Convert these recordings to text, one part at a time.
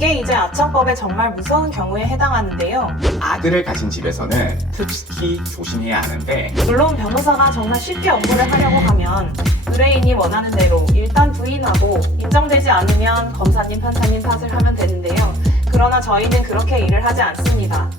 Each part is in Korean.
이게 이제 아청법의 정말 무서운 경우에 해당하는데요. 아들을 가진 집에서는 특히 조심해야 하는데, 물론 변호사가 정말 쉽게 업무를 하려고 하면 의뢰인이 원하는 대로 일단 부인하고 인정되지 않으면 검사님, 판사님 탓을 하면 되는데요. 그러나 저희는 그렇게 일을 하지 않습니다.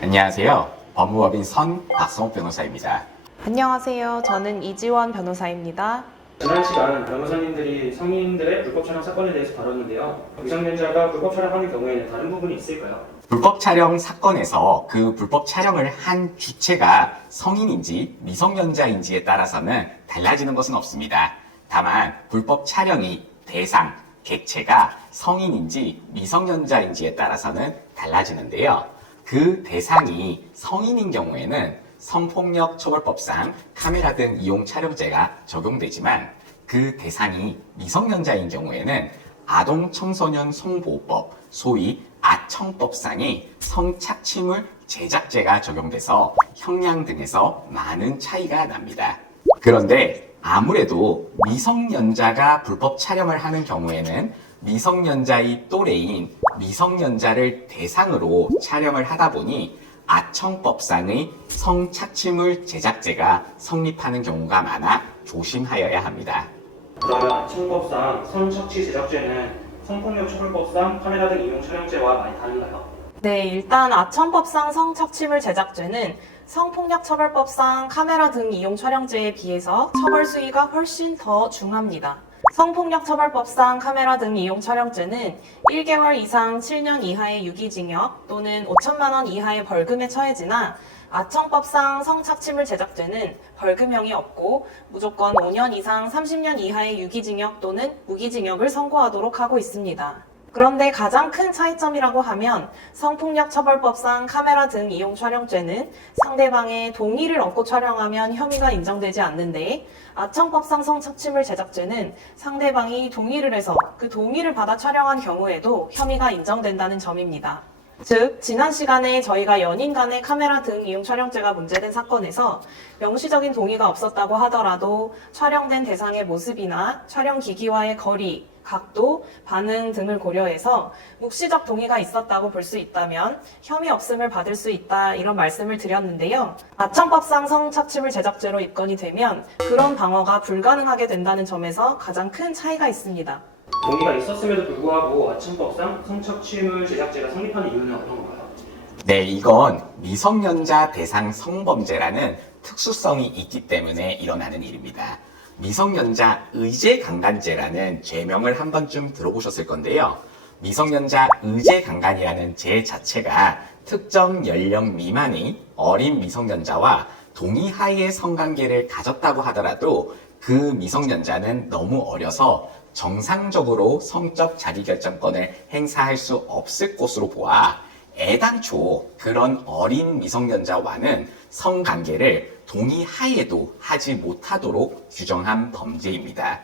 안녕하세요. 법무법인 박성욱 변호사입니다. 안녕하세요. 저는 이지원 변호사입니다. 지난 시간 변호사님들이 성인들의 불법 촬영 사건에 대해서 다뤘는데요. 미성년자가 불법 촬영하는 경우에는 다른 부분이 있을까요? 불법 촬영 사건에서 그 불법 촬영을 한 주체가 성인인지 미성년자인지에 따라서는 달라지는 것은 없습니다. 다만 불법 촬영이 대상, 객체가 성인인지 미성년자인지에 따라서는 달라지는데요. 그 대상이 성인인 경우에는 성폭력 처벌법상 카메라 등 이용 촬영죄가 적용되지만, 그 대상이 미성년자인 경우에는 아동 청소년 성보호법, 소위 아청법상의 성착취물 제작죄가 적용돼서 형량 등에서 많은 차이가 납니다. 그런데 아무래도 미성년자가 불법 촬영을 하는 경우에는 미성년자의 또래인 미성년자를 대상으로 촬영을 하다 보니 아청법상의 성착취물 제작죄가 성립하는 경우가 많아 조심하여야 합니다. 그러면 아청법상 성착취 제작죄는 성폭력 처벌법상 카메라 등 이용 촬영죄와 많이 다른가요? 네, 일단 아청법상 성착취물 제작죄는 성폭력처벌법상 카메라 등 이용 촬영죄에 비해서 처벌 수위가 훨씬 더 중합니다. 성폭력처벌법상 카메라 등 이용 촬영죄는 1개월 이상 7년 이하의 유기징역 또는 5천만 원 이하의 벌금에 처해지나, 아청법상 성착취물 제작죄는 벌금형이 없고 무조건 5년 이상 30년 이하의 유기징역 또는 무기징역을 선고하도록 하고 있습니다. 그런데 가장 큰 차이점이라고 하면 성폭력처벌법상 카메라 등 이용 촬영죄는 상대방의 동의를 얻고 촬영하면 혐의가 인정되지 않는데, 아청법상 성착취물 제작죄는 상대방이 동의를 해서 그 동의를 받아 촬영한 경우에도 혐의가 인정된다는 점입니다. 즉, 지난 시간에 저희가 연인 간의 카메라 등 이용 촬영죄가 문제된 사건에서 명시적인 동의가 없었다고 하더라도 촬영된 대상의 모습이나 촬영 기기와의 거리, 각도, 반응 등을 고려해서 묵시적 동의가 있었다고 볼 수 있다면 혐의 없음을 받을 수 있다, 이런 말씀을 드렸는데요. 아청법상 성착취물 제작죄로 입건이 되면 그런 방어가 불가능하게 된다는 점에서 가장 큰 차이가 있습니다. 동의가 있었음에도 불구하고 아청법상 성착취물 제작죄가 성립하는 이유는 어떤 건가요? 네, 이건 미성년자 대상 성범죄라는 특수성이 있기 때문에 일어나는 일입니다. 미성년자 의제강간죄라는 죄명을 한 번쯤 들어보셨을 건데요. 미성년자 의제강간이라는 죄 자체가 특정 연령 미만의 어린 미성년자와 동의하에 성관계를 가졌다고 하더라도 그 미성년자는 너무 어려서 정상적으로 성적 자기결정권을 행사할 수 없을 것으로 보아 애당초 그런 어린 미성년자와는 성관계를 동의하에도 하지 못하도록 규정한 범죄입니다.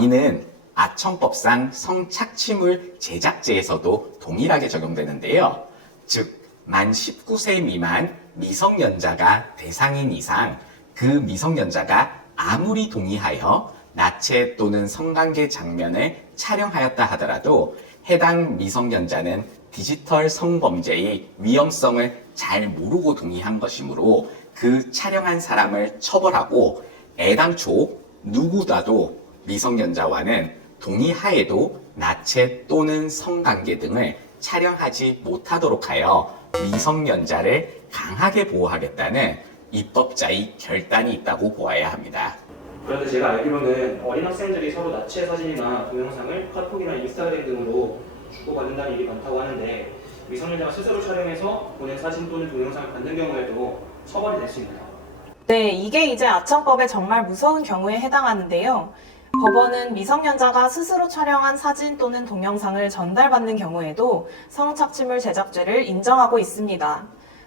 이는 아청법상 성착취물 제작죄에서도 동일하게 적용되는데요. 즉, 만 19세 미만 미성년자가 대상인 이상 그 미성년자가 아무리 동의하여 나체 또는 성관계 장면을 촬영하였다 하더라도 해당 미성년자는 디지털 성범죄의 위험성을 잘 모르고 동의한 것이므로 그 촬영한 사람을 처벌하고 애당초 누구라도 미성년자와는 동의하에도 나체 또는 성관계 등을 촬영하지 못하도록 하여 미성년자를 강하게 보호하겠다는 입법자의 결단이 있다고 보아야 합니다. 그런데 제가 알기로는 어린 학생들이 서로 나체 사진이나 동영상을 카톡이나 인스타그램 등으로 주고받는다는 일이 많다고 하는데, 미성년자가 스스로 촬영해서 보낸 사진 또는 동영상을 받는 경우에도 처벌이 될 수 있나요? 네, 이게 이제 아청법의 정말 무서운 경우에 해당하는데요. 법원은 미성년자가 스스로 촬영한 사진 또는 동영상을 전달받는 경우에도 성착취물 제작죄를 인정하고 있습니다.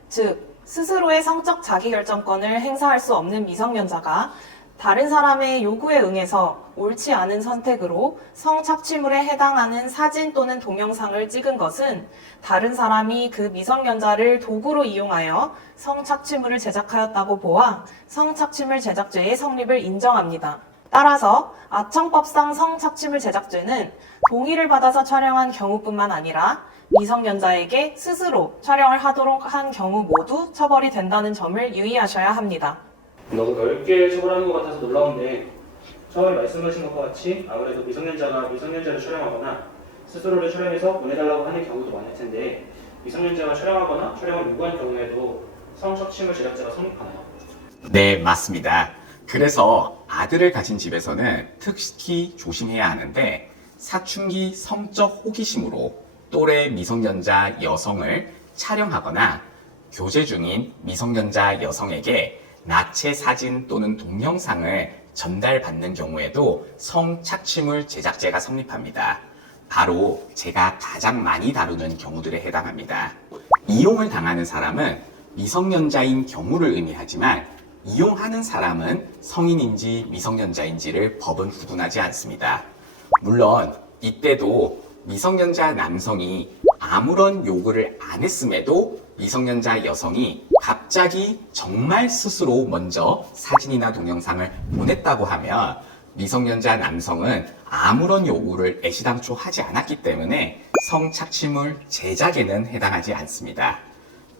즉, 스스로의 성적 자기결정권을 행사할 수 없는 미성년자가 다른 사람의 요구에 응해서 옳지 않은 선택으로 성착취물에 해당하는 사진 또는 동영상을 찍은 것은 다른 사람이 그 미성년자를 도구로 이용하여 성착취물을 제작하였다고 보아 성착취물 제작죄의 성립을 인정합니다. 따라서 아청법상 성착취물 제작죄는 동의를 받아서 촬영한 경우뿐만 아니라 미성년자에게 스스로 촬영을 하도록 한 경우 모두 처벌이 된다는 점을 유의하셔야 합니다. 너무 넓게 처벌하는 것 같아서 놀라운데 처음에 말씀하신 것과 같이 아무래도 미성년자가 미성년자를 촬영하거나 스스로를 촬영해서 보내달라고 하는 경우도 많을 텐데 미성년자가 촬영하거나 촬영을 요구한 경우에도 성착취물 제작자가 성립하나요? 네, 맞습니다. 그래서 아들을 가진 집에서는 특히 조심해야 하는데 사춘기 성적 호기심으로 또래 미성년자 여성을 촬영하거나 교제 중인 미성년자 여성에게 나체 사진 또는 동영상을 전달받는 경우에도 성착취물 제작죄가 성립합니다. 바로 제가 가장 많이 다루는 경우들에 해당합니다. 이용을 당하는 사람은 미성년자인 경우를 의미하지만 이용하는 사람은 성인인지 미성년자인지를 법은 구분하지 않습니다. 물론 이때도 미성년자 남성이 아무런 요구를 안 했음에도 미성년자 여성이 갑자기 정말 스스로 먼저 사진이나 동영상을 보냈다고 하면 미성년자 남성은 아무런 요구를 애시당초 하지 않았기 때문에 성착취물 제작에는 해당하지 않습니다.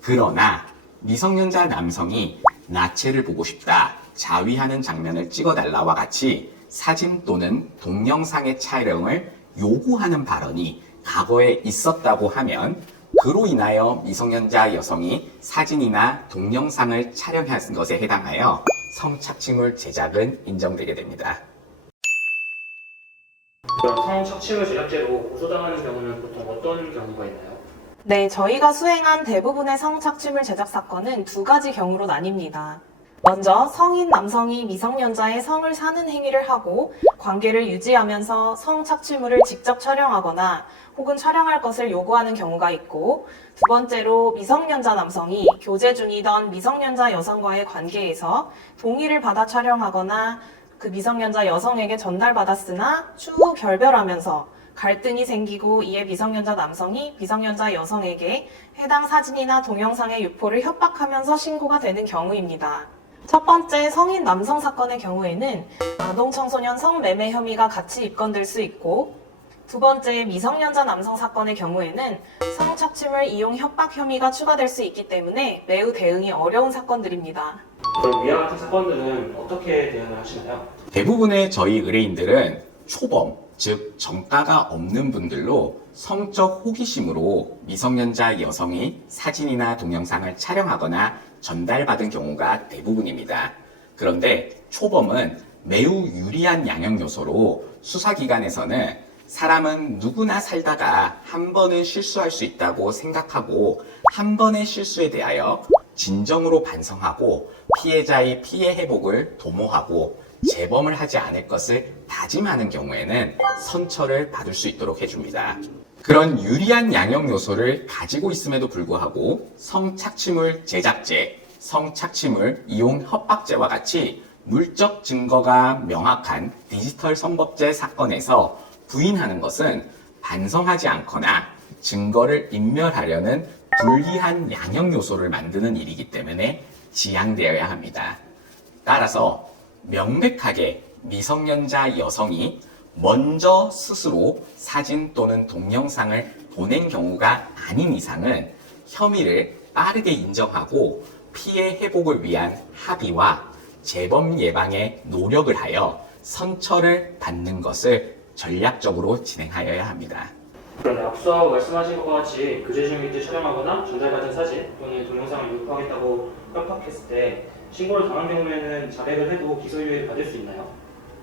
그러나 미성년자 남성이 나체를 보고 싶다, 자위하는 장면을 찍어달라와 같이 사진 또는 동영상의 촬영을 요구하는 발언이 과거에 있었다고 하면 그로 인하여 미성년자 여성이 사진이나 동영상을 촬영한 것에 해당하여 성착취물 제작은 인정되게 됩니다. 그럼 성착취물 제작죄로 고소당하는 경우는 보통 어떤 경우가 있나요? 네, 저희가 수행한 대부분의 성착취물 제작 사건은 두 가지 경우로 나뉩니다. 먼저 성인 남성이 미성년자의 성을 사는 행위를 하고 관계를 유지하면서 성착취물을 직접 촬영하거나 혹은 촬영할 것을 요구하는 경우가 있고, 두 번째로 미성년자 남성이 교제 중이던 미성년자 여성과의 관계에서 동의를 받아 촬영하거나 그 미성년자 여성에게 전달받았으나 추후 결별하면서 갈등이 생기고 이에 미성년자 남성이 미성년자 여성에게 해당 사진이나 동영상의 유포를 협박하면서 신고가 되는 경우입니다. 첫 번째 성인 남성 사건의 경우에는 아동 청소년 성매매 혐의가 같이 입건될 수 있고, 두 번째 미성년자 남성 사건의 경우에는 성착취물 이용 협박 혐의가 추가될 수 있기 때문에 매우 대응이 어려운 사건들입니다. 그럼 위와 같은 사건들은 어떻게 대응을 하시나요? 대부분의 저희 의뢰인들은 초범, 즉 정가가 없는 분들로 성적 호기심으로 미성년자 여성이 사진이나 동영상을 촬영하거나 전달받은 경우가 대부분입니다. 그런데 초범은 매우 유리한 양형 요소로 수사기관에서는 사람은 누구나 살다가 한 번은 실수할 수 있다고 생각하고 한 번의 실수에 대하여 진정으로 반성하고 피해자의 피해 회복을 도모하고 재범을 하지 않을 것을 다짐하는 경우에는 선처를 받을 수 있도록 해줍니다. 그런 유리한 양형 요소를 가지고 있음에도 불구하고 성착취물 제작죄, 성착취물 이용 협박죄와 같이 물적 증거가 명확한 디지털 성범죄 사건에서 부인하는 것은 반성하지 않거나 증거를 인멸하려는 불리한 양형 요소를 만드는 일이기 때문에 지양되어야 합니다. 따라서 명백하게 미성년자 여성이 먼저 스스로 사진 또는 동영상을 보낸 경우가 아닌 이상은 혐의를 빠르게 인정하고 피해 회복을 위한 합의와 재범 예방에 노력을 하여 선처를 받는 것을 전략적으로 진행하여야 합니다. 그런데 앞서 말씀하신 것과 같이 교제 중일 때 촬영하거나 전달받은 사진 또는 동영상을 유포하겠다고 협박했을 때 신고를 당한 경우에는 자백을 해도 기소유예를 받을 수 있나요?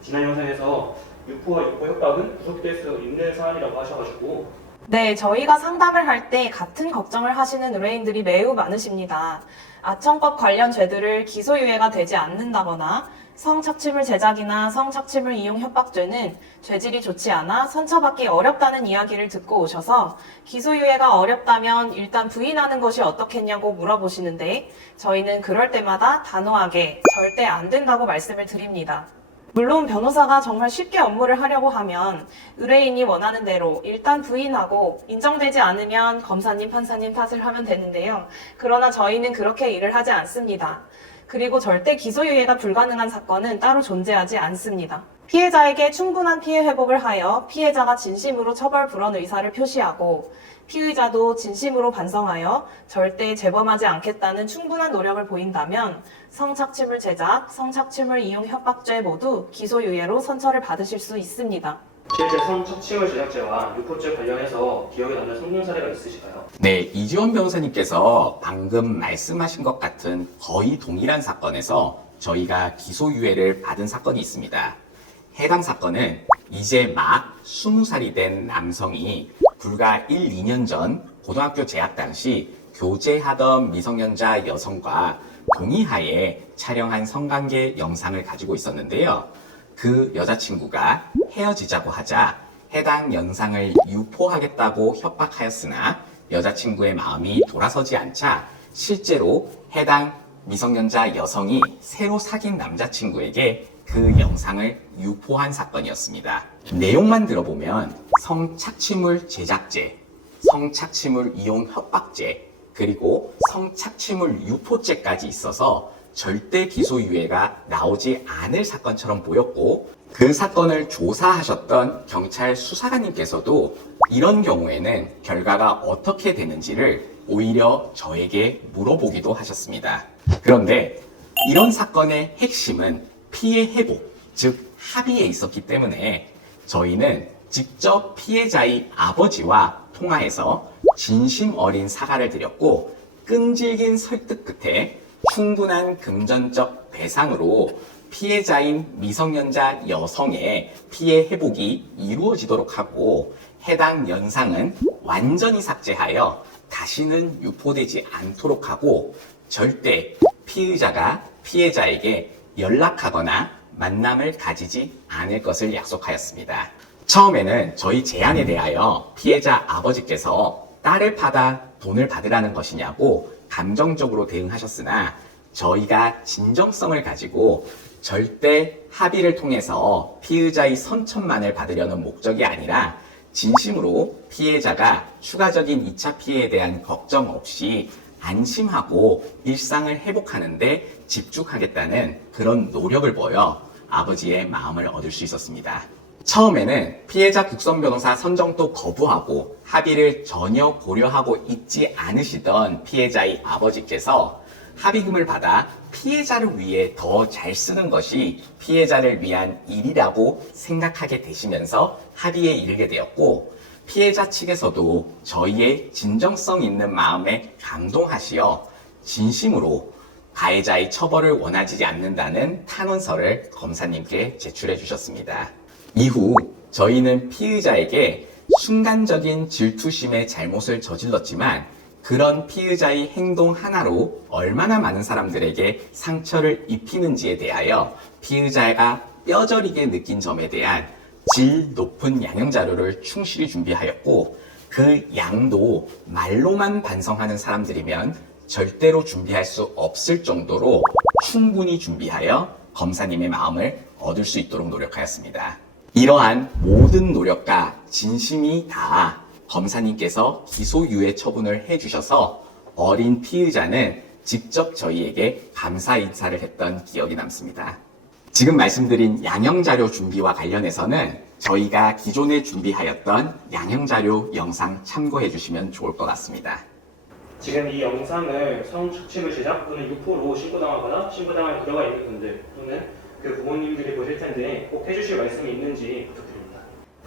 지난 영상에서 유포와 유포 협박은 구속될 수 있는 사안이라고 하셔가지고 네, 저희가 상담을 할 때 같은 걱정을 하시는 의뢰인들이 매우 많으십니다. 아청법 관련 죄들을 기소유예가 되지 않는다거나 성착취물 제작이나 성착취물 이용 협박죄는 죄질이 좋지 않아 선처받기 어렵다는 이야기를 듣고 오셔서 기소유예가 어렵다면 일단 부인하는 것이 어떻겠냐고 물어보시는데, 저희는 그럴 때마다 단호하게 절대 안 된다고 말씀을 드립니다. 물론 변호사가 정말 쉽게 업무를 하려고 하면 의뢰인이 원하는 대로 일단 부인하고 인정되지 않으면 검사님, 판사님 탓을 하면 되는데요. 그러나 저희는 그렇게 일을 하지 않습니다. 그리고 절대 기소유예가 불가능한 사건은 따로 존재하지 않습니다. 피해자에게 충분한 피해 회복을 하여 피해자가 진심으로 처벌 불원 의사를 표시하고 피의자도 진심으로 반성하여 절대 재범하지 않겠다는 충분한 노력을 보인다면 성착취물 제작, 성착취물 이용 협박죄 모두 기소유예로 선처를 받으실 수 있습니다. 실제 성착취물 제작죄와 유포죄 관련해서 기억에 남는 성공 사례가 있으실까요? 네, 이지원 변호사님께서 방금 말씀하신 것 같은 거의 동일한 사건에서 저희가 기소유예를 받은 사건이 있습니다. 해당 사건은 이제 막 20살이 된 남성이 불과 1, 2년 전 고등학교 재학 당시 교제하던 미성년자 여성과 동의하에 촬영한 성관계 영상을 가지고 있었는데요. 그 여자친구가 헤어지자고 하자 해당 영상을 유포하겠다고 협박하였으나 여자친구의 마음이 돌아서지 않자 실제로 해당 미성년자 여성이 새로 사귄 남자친구에게 그 영상을 유포한 사건이었습니다. 내용만 들어보면 성착취물 제작죄, 성착취물 이용 협박죄, 그리고 성착취물 유포죄까지 있어서 절대 기소유예가 나오지 않을 사건처럼 보였고 그 사건을 조사하셨던 경찰 수사관님께서도 이런 경우에는 결과가 어떻게 되는지를 오히려 저에게 물어보기도 하셨습니다. 그런데 이런 사건의 핵심은 피해 회복, 즉 합의에 있었기 때문에 저희는 직접 피해자의 아버지와 통화해서 진심 어린 사과를 드렸고 끈질긴 설득 끝에 충분한 금전적 배상으로 피해자인 미성년자 여성의 피해 회복이 이루어지도록 하고 해당 영상은 완전히 삭제하여 다시는 유포되지 않도록 하고 절대 피의자가 피해자에게 연락하거나 만남을 가지지 않을 것을 약속하였습니다. 처음에는 저희 제안에 대하여 피해자 아버지께서 딸을 받아 돈을 받으라는 것이냐고 감정적으로 대응하셨으나 저희가 진정성을 가지고 절대 합의를 통해서 피의자의 선천만을 받으려는 목적이 아니라 진심으로 피해자가 추가적인 2차 피해에 대한 걱정 없이 안심하고 일상을 회복하는 데 집중하겠다는 그런 노력을 보여 아버지의 마음을 얻을 수 있었습니다. 처음에는 피해자 국선 변호사 선정도 거부하고 합의를 전혀 고려하고 있지 않으시던 피해자의 아버지께서 합의금을 받아 피해자를 위해 더 잘 쓰는 것이 피해자를 위한 일이라고 생각하게 되시면서 합의에 이르게 되었고 피해자 측에서도 저희의 진정성 있는 마음에 감동하시어 진심으로 가해자의 처벌을 원하지 않는다는 탄원서를 검사님께 제출해 주셨습니다. 이후 저희는 피의자에게 순간적인 질투심의 잘못을 저질렀지만 그런 피의자의 행동 하나로 얼마나 많은 사람들에게 상처를 입히는지에 대하여 피의자가 뼈저리게 느낀 점에 대한 질 높은 양형 자료를 충실히 준비하였고 그 양도 말로만 반성하는 사람들이면 절대로 준비할 수 없을 정도로 충분히 준비하여 검사님의 마음을 얻을 수 있도록 노력하였습니다. 이러한 모든 노력과 진심이 다 검사님께서 기소유예 처분을 해주셔서 어린 피의자는 직접 저희에게 감사 인사를 했던 기억이 남습니다. 지금 말씀드린 양형자료 준비와 관련해서는 저희가 기존에 준비하였던 양형자료 영상 참고해 주시면 좋을 것 같습니다. 지금 이 영상을 성착취물 제작 또는 유포로 신고당하거나 신고당할 우려가 있는 분들 또는 그 부모님들이 보실 텐데 꼭 해주실 말씀이 있는지 부탁드립니다.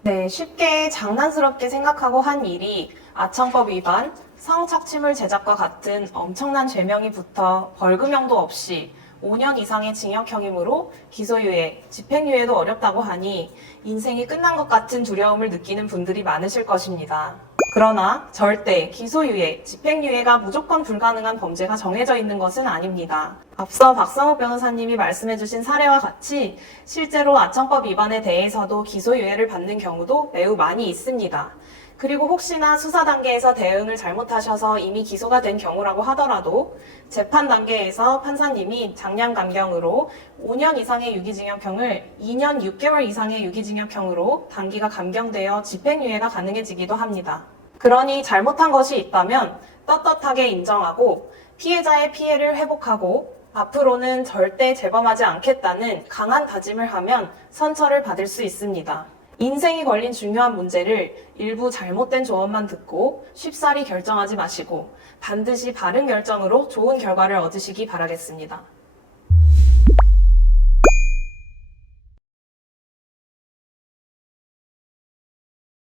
네, 쉽게 장난스럽게 생각하고 한 일이 아청법 위반, 성착취물 제작과 같은 엄청난 죄명이 붙어 벌금형도 없이 5년 이상의 징역형이므로 기소유예, 집행유예도 어렵다고 하니 인생이 끝난 것 같은 두려움을 느끼는 분들이 많으실 것입니다. 그러나 절대 기소유예, 집행유예가 무조건 불가능한 범죄가 정해져 있는 것은 아닙니다. 앞서 박성욱 변호사님이 말씀해주신 사례와 같이 실제로 아청법 위반에 대해서도 기소유예를 받는 경우도 매우 많이 있습니다. 그리고 혹시나 수사 단계에서 대응을 잘못하셔서 이미 기소가 된 경우라고 하더라도 재판 단계에서 판사님이 장량 감경으로 5년 이상의 유기징역형을 2년 6개월 이상의 유기징역형으로 단기가 감경되어 집행유예가 가능해지기도 합니다. 그러니 잘못한 것이 있다면 떳떳하게 인정하고 피해자의 피해를 회복하고 앞으로는 절대 재범하지 않겠다는 강한 다짐을 하면 선처를 받을 수 있습니다. 인생이 걸린 중요한 문제를 일부 잘못된 조언만 듣고 쉽사리 결정하지 마시고 반드시 바른 결정으로 좋은 결과를 얻으시기 바라겠습니다.